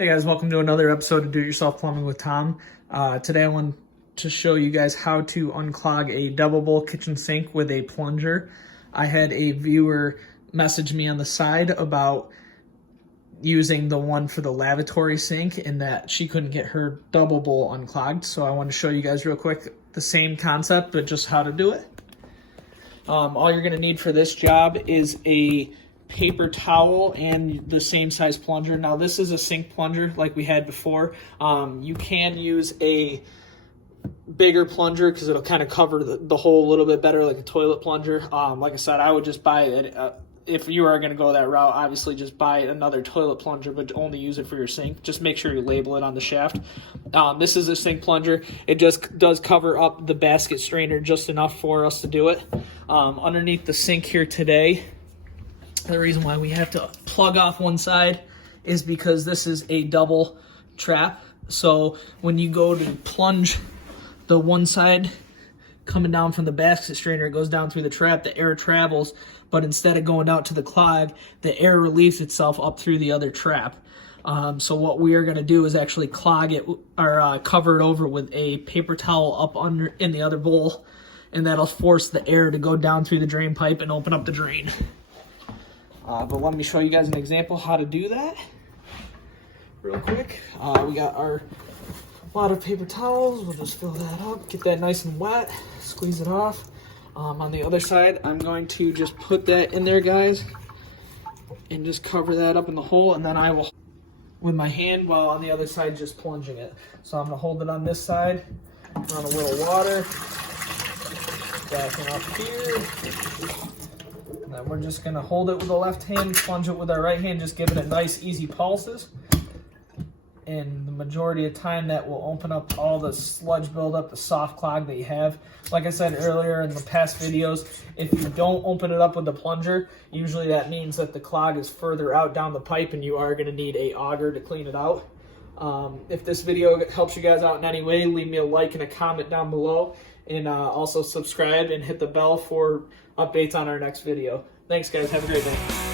Hey guys, welcome to another episode of Do It Yourself Plumbing with Tom. Today I want to show you guys how to unclog a double bowl kitchen sink with a plunger. I had a viewer message me on the side about using the one for the lavatory sink and that she couldn't get her double bowl unclogged. So I want to show you guys real quick the same concept, but just how to do it. All you're going to need for this job is a paper towel and the same size plunger. Now this is a sink plunger like we had before. You can use a bigger plunger because it'll kind of cover the hole a little bit better, like a toilet plunger. Like I said, I would just buy it. If you are going to go that route, obviously just buy another toilet plunger, but only use it for your sink. Just make sure you label it on the shaft. This is a sink plunger. It just does cover up the basket strainer just enough for us to do it. Underneath the sink here today, the reason why we have to plug off one side is because this is a double trap. So when you go to plunge the one side coming down from the basket strainer, it goes down through the trap, the air travels, but instead of going out to the clog, the air relieves itself up through the other trap. So what we are going to do is actually clog it or cover it over with a paper towel up under in the other bowl, and that'll force the air to go down through the drain pipe and open up the drain. But let me show you guys an example how to do that real quick. We got our lot of paper towels. We'll just fill that up, get that nice and wet, squeeze it off. On the other side, I'm going to just put that in there, guys, and just cover that up in the hole, and then I will, with my hand, while on the other side, just plunging it. So I'm going to hold it on this side, run a little water, backing up here. And then we're just going to hold it with the left hand, plunge it with our right hand, just giving it nice, easy pulses. And the majority of time that will open up all the sludge buildup, the soft clog that you have. Like I said earlier in the past videos, if you don't open it up with the plunger, usually that means that the clog is further out down the pipe and you are going to need a auger to clean it out. If this video helps you guys out in any way, leave me a like and a comment down below. And also subscribe and hit the bell for updates on our next video. Thanks guys, have a great day.